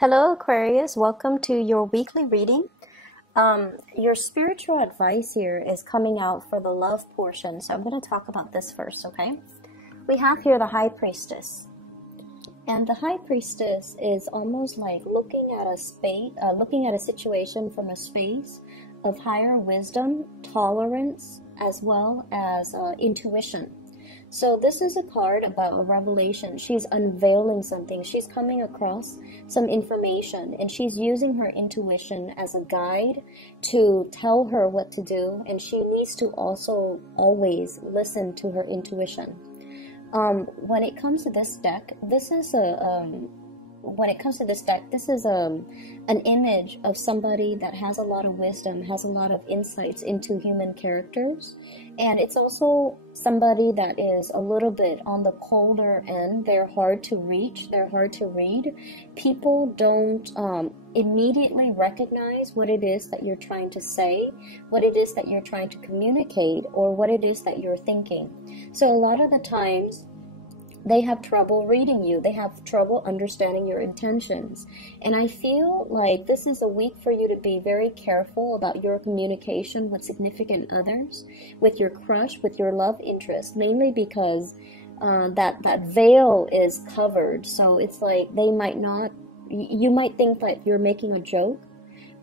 Hello, Aquarius. Welcome to your weekly reading. Your spiritual advice here is coming out for the love portion. So I'm going to talk about this first, okay? We have here the High Priestess. And the High Priestess is almost like looking at a situation from a space of higher wisdom, tolerance, as well as intuition. So this is a card about a revelation. She's unveiling something. She's coming across some information, and she's using her intuition as a guide to tell her what to do, and she needs to also always listen to her intuition. When it comes to this deck, this is an image of somebody that has a lot of wisdom, has a lot of insights into human characters, and it's also somebody that is a little bit on the colder end. They're hard to reach, they're hard to read. People don't immediately recognize what it is that you're trying to say, what it is that you're trying to communicate, or what it is that you're thinking. So a lot of the times, they have trouble reading you. They have trouble understanding your intentions. And I feel like this is a week for you to be very careful about your communication with significant others, with your crush, with your love interest, mainly because that veil is covered. So it's like they might not, you might think that you're making a joke,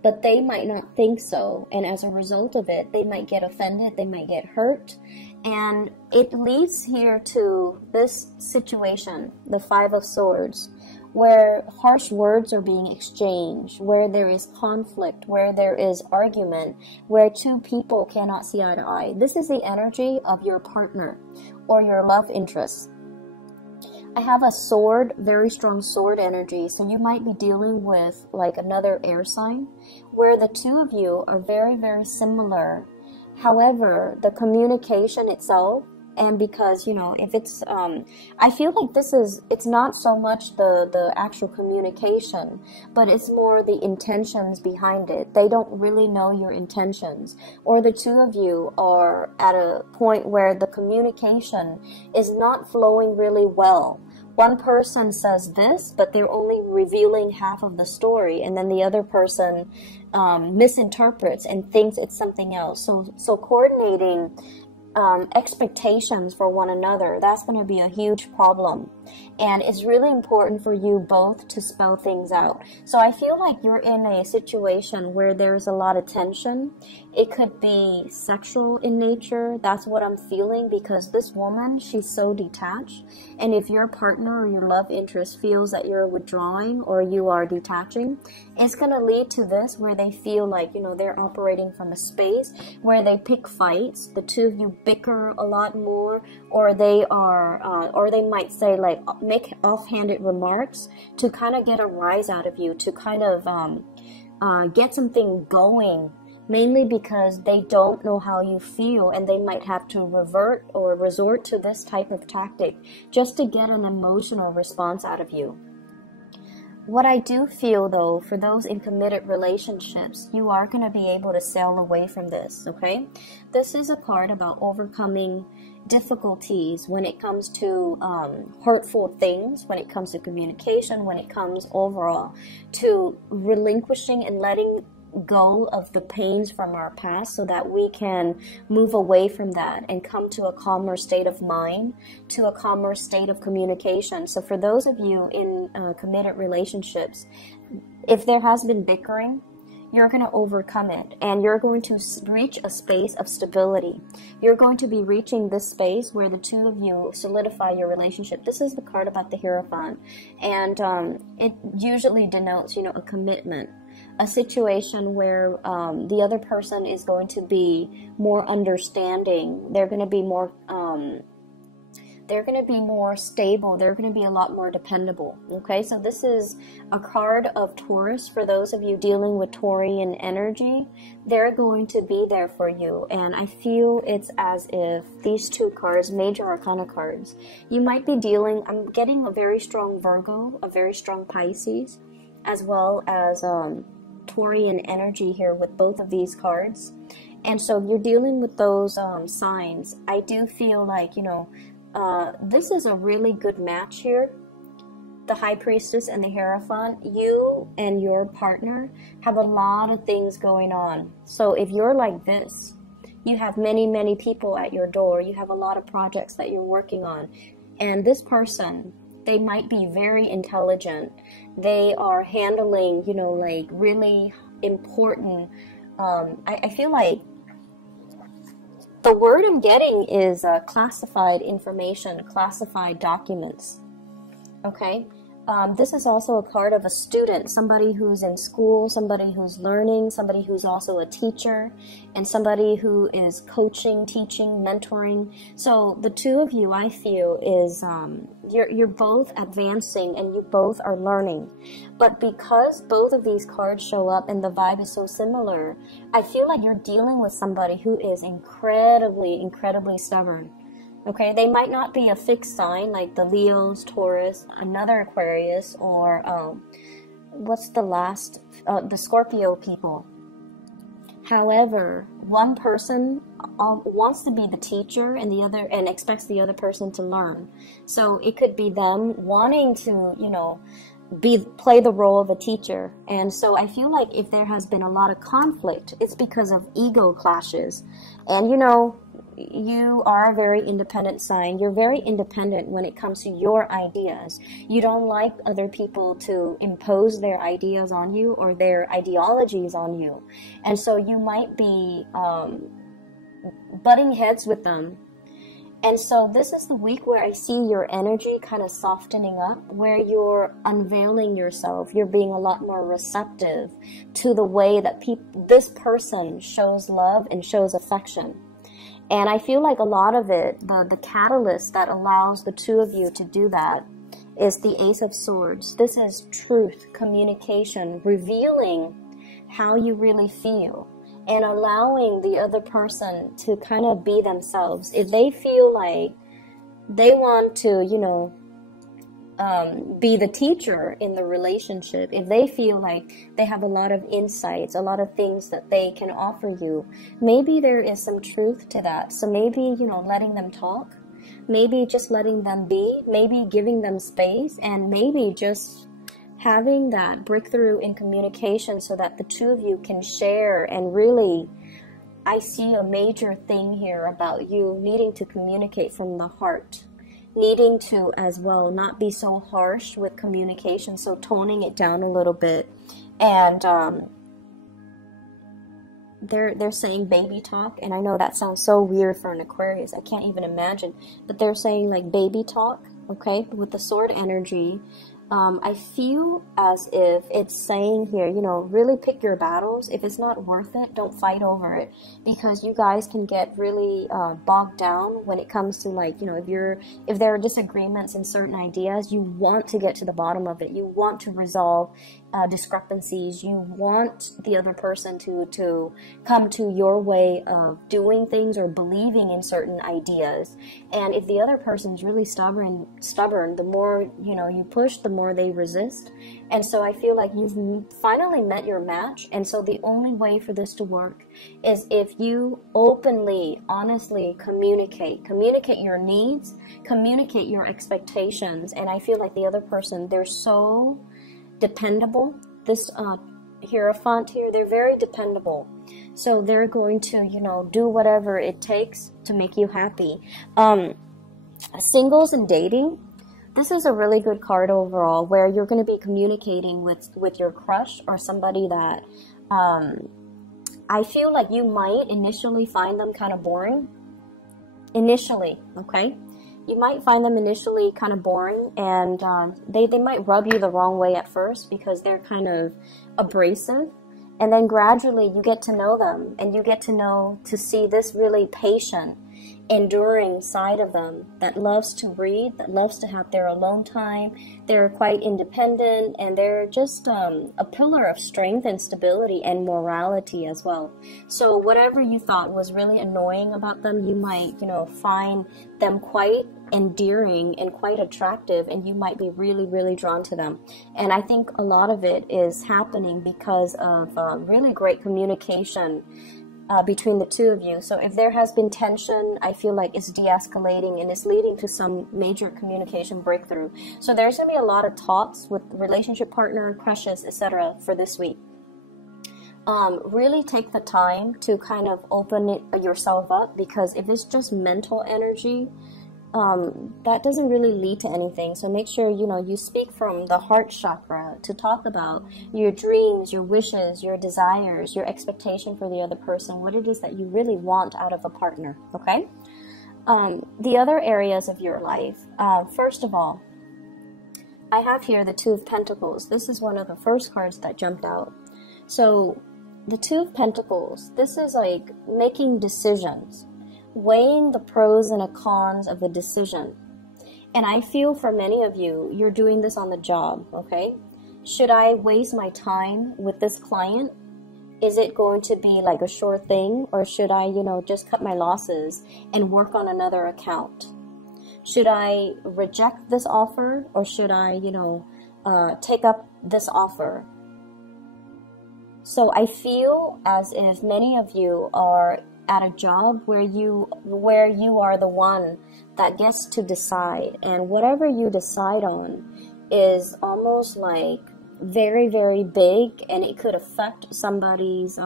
but they might not think so. And as a result of it, they might get offended, they might get hurt. And it leads here to this situation, the Five of Swords, where harsh words are being exchanged, where there is conflict, where there is argument, where two people cannot see eye to eye. This is the energy of your partner or your love interest. I have a sword, very strong sword energy, so you might be dealing with like another air sign, where the two of you are very, very similar. However, the communication itself, and because, you know, if it's, I feel like it's not so much the actual communication, but it's more the intentions behind it. They don't really know your intentions, or the two of you are at a point where the communication is not flowing really well. One person says this, but they're only revealing half of the story, and then the other person misinterprets and thinks it's something else. So coordinating expectations for one another, that's going to be a huge problem. And it's really important for you both to spell things out. So I feel like you're in a situation where there's a lot of tension. It could be sexual in nature. That's what I'm feeling, because this woman, she's so detached. And if your partner or your love interest feels that you're withdrawing or you are detaching, it's going to lead to this where they feel like, you know, they're operating from a space where they pick fights. The two of you bicker a lot more, or they are, or they might say like, make offhanded remarks to kind of get a rise out of you, to kind of get something going, mainly because they don't know how you feel, and they might have to revert or resort to this type of tactic just to get an emotional response out of you. What I do feel, though, for those in committed relationships, you are going to be able to sail away from this, okay? This is a card about overcoming difficulties when it comes to hurtful things, when it comes to communication, when it comes overall to relinquishing and letting go of the pains from our past, so that we can move away from that and come to a calmer state of mind, to a calmer state of communication. So for those of you in committed relationships, if there has been bickering, you're going to overcome it, and you're going to reach a space of stability. You're going to be reaching this space where the two of you solidify your relationship. This is the card about the Hierophant, and it usually denotes, you know, a commitment, a situation where the other person is going to be more understanding. They're going to be more stable. They're going to be a lot more dependable. Okay, so this is a card of Taurus. For those of you dealing with Taurian energy, they're going to be there for you. And I feel it's as if these two cards, major arcana cards, you might be dealing, I'm getting a very strong Virgo, a very strong Pisces, as well as Taurian energy here with both of these cards. And so you're dealing with those signs. I do feel like, you know, this is a really good match here. the High Priestess and the Hierophant, you and your partner have a lot of things going on. So if you're like this, you have many, many people at your door. You have a lot of projects that you're working on. And this person, they might be very intelligent. They are handling, you know, like really important, I feel like the word I'm getting is classified information, classified documents. Okay, this is also a card of a student, somebody who's in school, somebody who's learning, somebody who's also a teacher, and somebody who is coaching, teaching, mentoring. So the two of you, I feel, is you're both advancing and you both are learning. But because both of these cards show up and the vibe is so similar, I feel like you're dealing with somebody who is incredibly, incredibly stubborn. Okay, they might not be a fixed sign like the Leos, Taurus, another Aquarius, or what's the last, the Scorpio people. However, one person wants to be the teacher and the other, and expects the other person to learn. So it could be them wanting to, you know, play the role of a teacher. And so I feel like if there has been a lot of conflict, it's because of ego clashes. And you know, you are a very independent sign. You're very independent when it comes to your ideas. You don't like other people to impose their ideas on you or their ideologies on you. And so you might be butting heads with them. And so this is the week where I see your energy kind of softening up, where you're unveiling yourself. You're being a lot more receptive to the way that this person shows love and shows affection. And I feel like a lot of it, the catalyst that allows the two of you to do that is the Ace of Swords. This is truth, communication, revealing how you really feel and allowing the other person to kind of be themselves. If they feel like they want to, you know, be the teacher in the relationship, if they feel like they have a lot of insights, a lot of things that they can offer you, maybe there is some truth to that. So maybe, you know, letting them talk, maybe just letting them be, maybe giving them space, and maybe just having that breakthrough in communication so that the two of you can share. And really, I see a major thing here about you needing to communicate from the heart, needing to as well not be so harsh with communication, so toning it down a little bit. And they're saying baby talk, and I know that sounds so weird for an Aquarius, I can't even imagine, but they're saying like baby talk, okay, with the sword energy. I feel as if it's saying here, you know, really pick your battles. If it's not worth it, don't fight over it, because you guys can get really bogged down when it comes to, like, you know, if there are disagreements in certain ideas, you want to get to the bottom of it. You want to resolve discrepancies. You want the other person to come to your way of doing things or believing in certain ideas. And if the other person is really stubborn, the more, you know, you push, the more they resist. And so I feel like you've finally met your match. And so the only way for this to work is if you openly, honestly communicate your needs, communicate your expectations. And I feel like the other person, they're so dependable. This Hierophant here, they're very dependable. So they're going to, you know, do whatever it takes to make you happy. Singles and dating, this is a really good card overall, where you're going to be communicating with your crush or somebody that I feel like you might initially find them kind of boring. Initially, okay? You might find them initially kind of boring, and they might rub you the wrong way at first because they're kind of abrasive. And then gradually you get to know them, and you get to see this really patient, enduring side of them that loves to read, that loves to have their alone time. They're quite independent, and they're just a pillar of strength and stability and morality as well. So whatever you thought was really annoying about them, you might, you know, find them quite endearing and quite attractive, and you might be really, really drawn to them. And I think a lot of it is happening because of really great communication between the two of you. So if there has been tension, I feel like it's de-escalating and it's leading to some major communication breakthrough. So there's going to be a lot of talks with relationship partner, crushes, etc. for this week. Really take the time to kind of open yourself up, because if it's just mental energy, that doesn't really lead to anything. So make sure, you speak from the heart chakra to talk about your dreams, your wishes, your desires, your expectation for the other person, what it is that you really want out of a partner, okay? The other areas of your life, first of all, I have here the Two of Pentacles. This is one of the first cards that jumped out. So the Two of Pentacles, this is like making decisions, weighing the pros and the cons of the decision. And I feel for many of you, you're doing this on the job, okay? Should I waste my time with this client? Is it going to be like a sure thing? Or should I, just cut my losses and work on another account? Should I reject this offer, or should I, take up this offer? So I feel as if many of you are at a job where you are the one that gets to decide, and whatever you decide on is almost like very, very big, and it could affect somebody's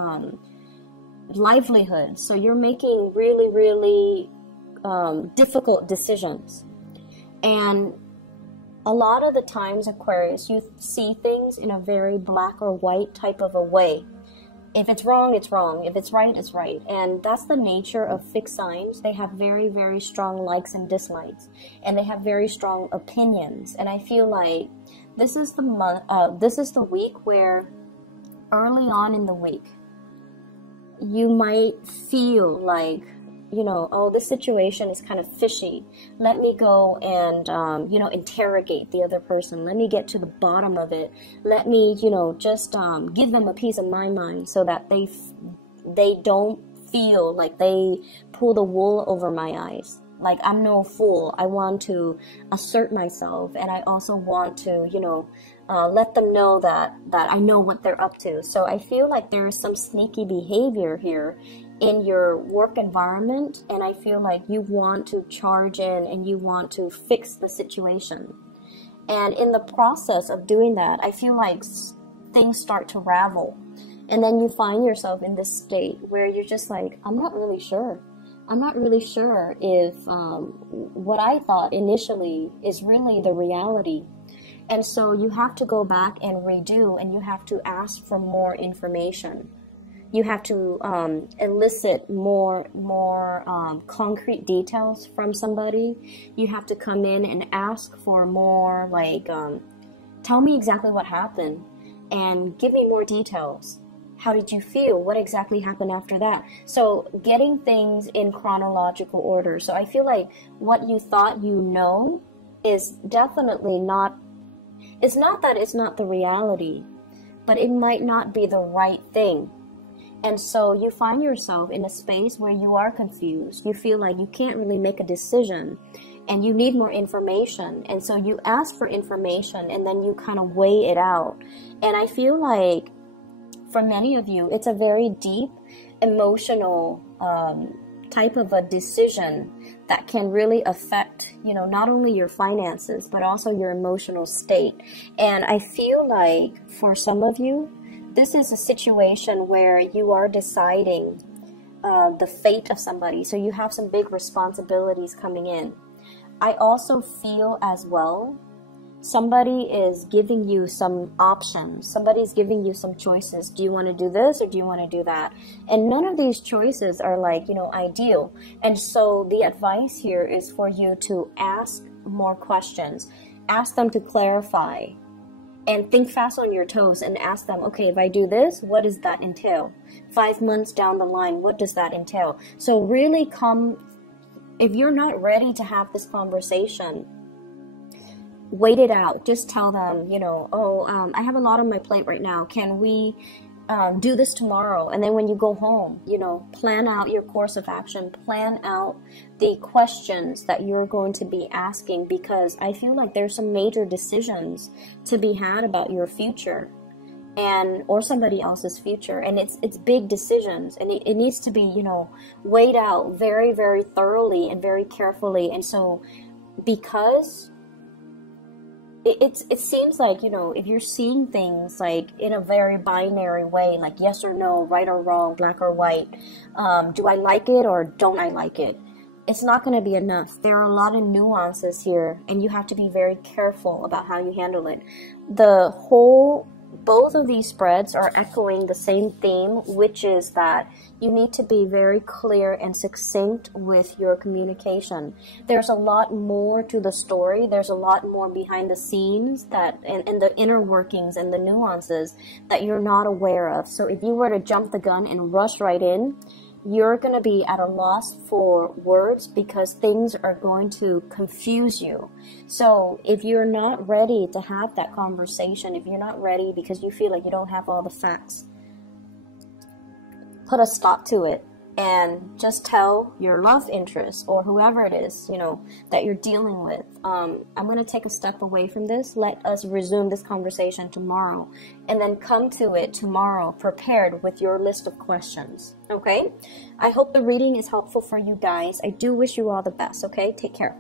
livelihood. So you're making really, really difficult decisions. And a lot of the times, Aquarius, you see things in a very black or white type of a way. If it's wrong, it's wrong. If it's right, it's right. And that's the nature of fixed signs. They have very, very strong likes and dislikes, and they have very strong opinions. And I feel like this is the week where early on in the week, you might feel like, oh, this situation is kind of fishy. Let me go and, interrogate the other person. Let me get to the bottom of it. Let me, just give them a piece of my mind so that they don't feel like they pull the wool over my eyes. Like, I'm no fool. I want to assert myself, and I also want to, let them know that I know what they're up to. So I feel like there is some sneaky behavior here in your work environment, and I feel like you want to charge in and you want to fix the situation. And in the process of doing that, I feel like things start to ravel, and then you find yourself in this state where you're just like, I'm not really sure if what I thought initially is really the reality. And so you have to go back and redo, and you have to ask for more information. You have to elicit more concrete details from somebody. You have to come in and ask for more, like, tell me exactly what happened and give me more details. How did you feel? What exactly happened after that? So getting things in chronological order. So I feel like what you thought is definitely not, it's not that it's not the reality, but it might not be the right thing. And so you find yourself in a space where you are confused. You feel like you can't really make a decision, and you need more information. And so you ask for information, and then you kind of weigh it out. And I feel like for many of you, it's a very deep, emotional type of a decision that can really affect, not only your finances, but also your emotional state. And I feel like for some of you, this is a situation where you are deciding the fate of somebody. So you have some big responsibilities coming in. I also feel as well, somebody is giving you some options. Somebody's giving you some choices. Do you want to do this or do you want to do that? And none of these choices are like, ideal. And so the advice here is for you to ask more questions. Ask them to clarify. And think fast on your toes and ask them, okay, if I do this, what does that entail? 5 months down the line, what does that entail? So really if you're not ready to have this conversation, wait it out. Just tell them, I have a lot on my plate right now. Can we do this tomorrow? And then when you go home, plan out your course of action, plan out the questions that you're going to be asking, because I feel like there's some major decisions to be had about your future. and or somebody else's future, and it's big decisions, and it needs to be, you know, weighed out very, very thoroughly and very carefully. And so because it seems like, you know, if you're seeing things like in a very binary way, like yes or no, right or wrong, black or white, do I like it or don't I like it, it's not going to be enough. There are a lot of nuances here, and you have to be very careful about how you handle it. Both of these spreads are echoing the same theme, which is that you need to be very clear and succinct with your communication. There's a lot more to the story. There's a lot more behind the scenes that, and the inner workings and the nuances that you're not aware of. So if you were to jump the gun and rush right in, you're going to be at a loss for words because things are going to confuse you. So if you're not ready to have that conversation, if you're not ready because you feel like you don't have all the facts, put a stop to it and just tell your love interest or whoever it is, you know, that you're dealing with. I'm going to take a step away from this. Let us resume this conversation tomorrow, and then come to it tomorrow prepared with your list of questions. Okay? I hope the reading is helpful for you guys. I do wish you all the best. Okay? Take care.